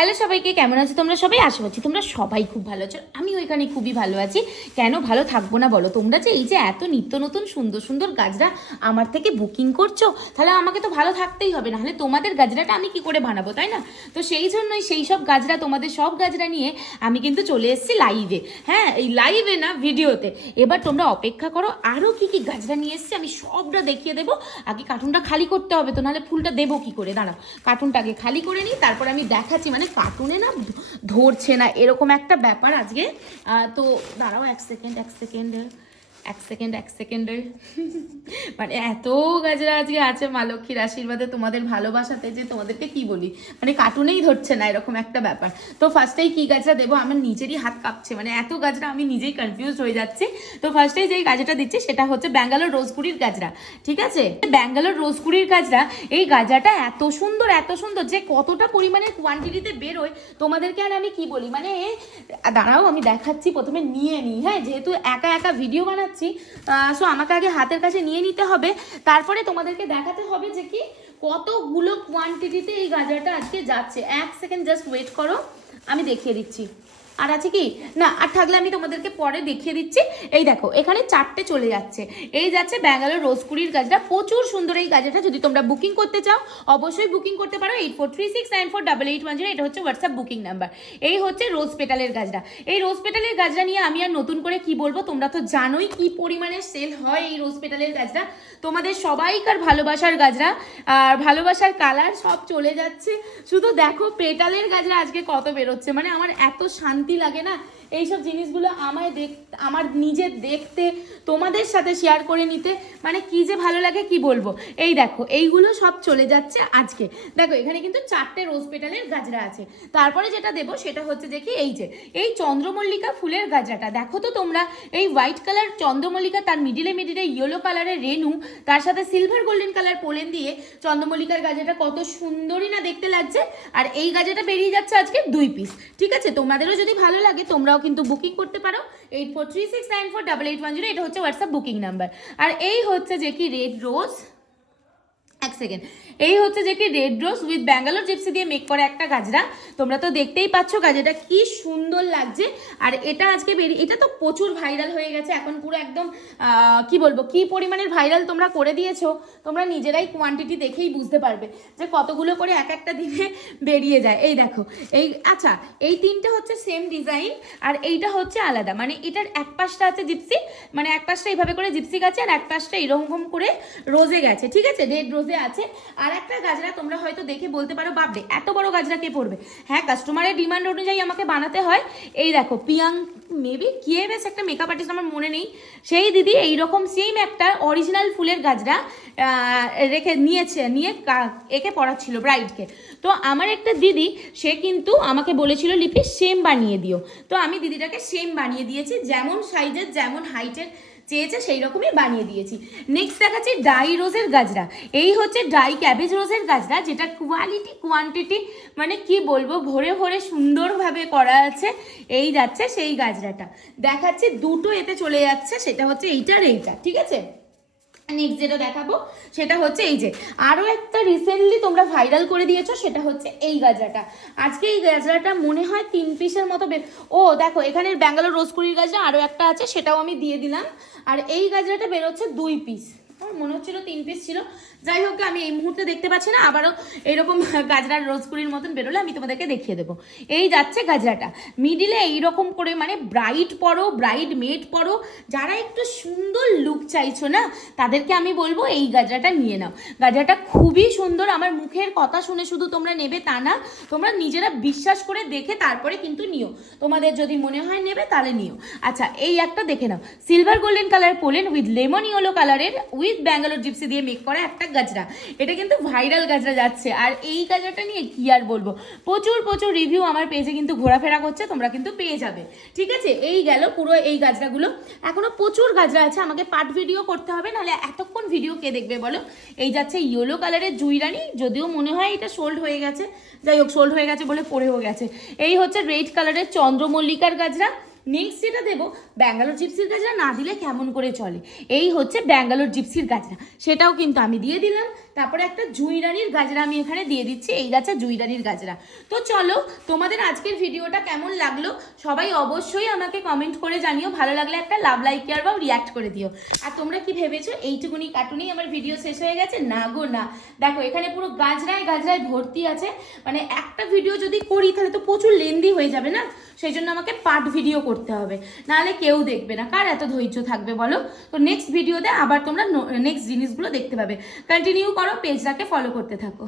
Hello সবাইকে, কেমন আছো তোমরা সবাই? আশা করছি তোমরা সবাই খুব ভালো আছো। আমি ওইখানে খুবই ভালো আছি। কেন ভালো থাকবো না বলো? তোমরা যে এই যে এত নিত্য নতুন সুন্দর সুন্দর গাজরা আমার থেকে বুকিং করছো, তাহলে আমাকে তো ভালো থাকতেই হবে, নাহলে তোমাদের গাজরাটা আমি কি করে বানাবো, তাই না? তো সেই জন্যই সেই সব গাজরা, তোমাদের সব গাজরা নিয়ে আমি কিন্তু চলে এসেছি লাইভে। হ্যাঁ, এই লাইভে না, ভিডিওতে। এবার তোমরা অপেক্ষা করো, আরও কি কি গাজরা নিয়ে এসেছি আমি সবটা দেখিয়ে দেবো। আগে কার্টুনটা খালি করতে হবে, তো নাহলে ফুলটা দেবো কি করে? দাঁড়াও, কার্টুনটা আগে খালি করে নিই, তারপর আমি দেখাচ্ছি। মানে কার্টুনে না ধরছে না, এরকম একটা ব্যাপার আজকে। তো দাঁড়াও এক সেকেন্ডের মানে এত গাজরা আজকে আছে মা লক্ষ্মীর আশীর্বাদে, তোমাদের ভালোবাসাতে, যে তোমাদেরকে কি বলি, মানে কার্টুনেই ধরছে না, এরকম একটা ব্যাপার। তো ফার্স্টেই কি গাজরা দেবো, আমার নিজেরই হাত কাঁপছে, মানে এত গাজরা আমি নিজেই কনফিউজ হয়ে যাচ্ছি। তো ফার্স্টেই যেই গাজরাটা দিচ্ছি সেটা হচ্ছে ব্যাঙ্গালোর রোজকুড়ির গাজরা। ঠিক আছে, ব্যাঙ্গালোর রোজকুড়ির গাজরা। এই গাজরাটা এত সুন্দর যে কতটা পরিমাণে কোয়ান্টিটিতে বেরোয় তোমাদেরকে আর আমি কি বলি। মানে দাঁড়াও আমি দেখাচ্ছি, প্রথমে নিয়ে নিই। হ্যাঁ, যেহেতু একা একা ভিডিও বানাচ্ছি, সো আমাকে আগে হাতের কাছে নিয়ে নিতে হবে, তারপরে তোমাদেরকে দেখাতে হবে যে কি কতগুলো কোয়ান্টিটিতে এই গাজরটা আজকে যাচ্ছে। এক সেকেন্ড জাস্ট ওয়েট করো, আমি দেখিয়ে দিচ্ছি। আর আছে কি না, আর থাকলে আমি তোমাদেরকে পরে দেখিয়ে দিচ্ছি। এই দেখো, এখানে 4টে চলে যাচ্ছে। এই যাচ্ছে ব্যাঙ্গালোর রোজকুড়ির গাজরা, প্রচুর সুন্দর এই গাজরাটা। যদি তোমরা বুকিং করতে চাও অবশ্যই বুকিং করতে পারো 8436948810। এটা হচ্ছে হোয়াটসঅ্যাপ বুকিং নাম্বার। এই হচ্ছে রোজ পেটালের গাজরা। এই রোজ পেটালের গাজরা নিয়ে আমি আর নতুন করে কি বলবো, তোমরা তো জানোই কি পরিমাণে সেল হয় এই রোজ পেটালের গাজরা। তোমাদের সবাইকার ভালোবাসার গাজরা, আর ভালোবাসার কালার সব চলে যাচ্ছে। শুধু দেখো পেটালের গাজরা আজকে কত বেরোচ্ছে, মানে আমার এত শান্তি লাগে না এইসব জিনিসগুলো আমার নিজের দেখতে, তোমাদের সাথে শেয়ার করে নিতে, মানে কি যে ভালো লাগে কি বলবো। এই দেখো, এইগুলো সব চলে যাচ্ছে আজকে। দেখো এখানে কিন্তু 4টে রোজ পেটালের গাজরা আছে। তারপরে যেটা দেবো সেটা হচ্ছে দেখি এই যে এই চন্দ্রমল্লিকা ফুলের গাজরাটা দেখো তো তোমরা। এই হোয়াইট কালার চন্দ্রমল্লিকা, তার মিডিলে ইয়েলো কালারের রেনু, তার সাথে সিলভার গোল্ডেন কালার পোলেন দিয়ে চন্দ্রমল্লিকার গাজরাটা কত সুন্দরই না দেখতে লাগছে। আর এই গাজরাটা বেরিয়ে যাচ্ছে আজকে 2 পিস। ঠিক আছে, তোমাদেরও যদি ভালো লাগে তোমরাও কিন্তু বুকিং করতে পারো 8436948810। এটা হচ্ছে হোয়াটসঅ্যাপ বুকিং নাম্বার। আর এই হচ্ছে যে কি রেড রোজ, এক সেকেন্ড, এই হচ্ছে যে কি red rose with Bangalore gypsy দিয়ে মেক করা একটা গাজরা। তোমরা তো দেখতেই পাচ্ছ গাজরাটা কি সুন্দর লাগছে। আর এটা আজকে এটা তো প্রচুর ভাইরাল হয়ে গেছে এখন, পুরো একদম কি বলবো, কি পরিমাণের ভাইরাল তোমরা করে দিয়েছো, তোমরা নিজেরাই কোয়ান্টিটি দেখেই বুঝতে পারবে যে কতগুলো করে এক একটা দিনে বেরিয়ে যায়। এই দেখো, এই আচ্ছা, এই 3টে হচ্ছে সেম ডিজাইন, আর এইটা হচ্ছে আলাদা। মানে এটার এক পাশটা আছে জিপসি, মানে এক পাশটা এইভাবে করে জিপসি গেছে, আর এক পাশটা এরকম করে রোজে গেছে। ঠিক আছে, রেড রোজে আছে। আর একটা গাজরা তোমরা হয়তো দেখে বলতে পারো বাপরে এত বড় গাজরা কে পড়বে। হ্যাঁ, কাস্টমারের ডিমান্ড অনুযায়ী আমাকে বানাতে হয়। এই দেখো, মেবি কে বেশ একটা মেকআপ আর্টিস্ট, আমার মনে নেই, সেই দিদি এইরকম সেম একটা অরিজিনাল ফুলের গাজরা নিয়ে একে পড়াচ্ছিল ব্রাইডকে। তো আমার একটা দিদি, সে কিন্তু আমাকে বলেছিল লিপি সেম বানিয়ে দিও। তো আমি দিদিটাকে সেম বানিয়ে দিয়েছি, যেমন সাইজের যেমন হাইটের চেয়েছে সেই রকমই বানিয়ে দিয়েছি। নেক্সট দেখাচ্ছি ডাই রোজের গাজরা। এই হচ্ছে ডাই ক্যাবেজ রোজের গাজরা, যেটা কোয়ালিটি কোয়ান্টিটি মানে কি বলবো, ভরে ভরে সুন্দরভাবে করা আছে। এই যাচ্ছে সেই গাজরাটা, দেখাচ্ছি দুটো এতে চলে যাচ্ছে, সেটা হচ্ছে এইটা আর এইটা। ঠিক আছে, নেক্সট যেটা দেখাবো সেটা হচ্ছে এই যে আরও একটা রিসেন্টলি তোমরা ভাইরাল করে দিয়েছো, সেটা হচ্ছে এই গাজরাটা। আজকে এই গাজরাটা মনে হয় 3 পিসের মতো ও দেখো, এখানে ব্যাঙ্গালোর রোজকুড়ির গাজরা আরও একটা আছে, সেটাও আমি দিয়ে দিলাম। আর এই গাজরাটা বেরোচ্ছে 2 পিস, আমার মনে হচ্ছিল 3 পিস ছিল। যাই হোক, আমি এই মুহূর্তে দেখতে পাচ্ছি না, আবারও এরকম গাজরার রোজকুড়ির মতন বেরোলে আমি তোমাদেরকে দেখিয়ে দেবো। এই যাচ্ছে গাজরাটা, মিডিলে এইরকম করে, মানে ব্রাইড মেড পরো, যারা একটু সুন্দর লুক চাইছো না, তাদেরকে আমি বলবো এই গাজরাটা নিয়ে নাও। গাজরাটা খুবই সুন্দর, আমার মুখের কথা শুনে শুধু তোমরা নেবে তা না, তোমরা নিজেরা বিশ্বাস করে দেখে তারপরে কিন্তু নিও। তোমাদের যদি মনে হয় নেবে তাহলে নিও। আচ্ছা, এই একটা দেখে নাও, silver golden colour pollen with lemon yellow কালারের উইথ ব্যাঙ্গালোর জিপসি দিয়ে মেক করা একটা গাজরা। এটা কিন্তু ভাইরাল গাজরা যাচ্ছে। আর এই গাজরাটা নিয়ে কি আর বলবো, প্রচুর রিভিউ আমার পেজে কিন্তু ঘোরাফেরা করছে, তোমরা কিন্তু পেয়ে যাবে। ঠিক আছে, এই গেল পুরো এই গাজরাগুলো। এখনো প্রচুর গাজরা আছে, আমাকে পার্ট ভিডিও করতে হবে, নাহলে এতক্ষণ ভিডিও কে দেখবে বলো। এই যাচ্ছে ইয়েলো কালারের জুইরানি, যদিও মনে হয় এটা সোল্ড হয়ে গেছে, যাই হোক সোল্ড হয়ে গেছে বলে পড়েও গেছে। এই হচ্ছে রেড কালারের চন্দ্রমল্লিকার গাজরা। নেক্সট যেটা দেবো, ব্যাঙ্গালোর জিপসির গাজরা না দিলে কেমন করে চলে, এই হচ্ছে ব্যাঙ্গালোর জিপসির গাজরা, সেটাও কিন্তু আমি দিয়ে দিলাম। তারপরে একটা জুঁইরানির গাজরা আমি এখানে দিয়ে দিচ্ছি, এই গাছে জুঁইরানির গাজরা। তো চলো, তোমাদের আজকের ভিডিওটা কেমন লাগলো সবাই অবশ্যই আমাকে কমেন্ট করে জানিও, ভালো লাগলে একটা লাভ লাইক কেয়ার বা রিয়াক্ট করে দিও। আর তোমরা কি ভেবেছো এইটুকুনি কাটুনি আমার ভিডিও শেষ হয়ে গেছে? না গো না, দেখো এখানে পুরো গাজরায় গাজরায় ভর্তি আছে, মানে একটা ভিডিও যদি করি তাহলে তো প্রচুর লেন্দি হয়ে যাবে না, সেই জন্য আমাকে পার্ট ভিডিও করতে হবে, নাহলে কেউ দেখবে না, কার এত ধৈর্য থাকবে বলো। তো নেক্সট ভিডিওতে আবার তোমরা নেক্সট জিনিসগুলো দেখতে পাবে। কন্টিনিউ করো, পেজটাকে ফলো করতে থাকো।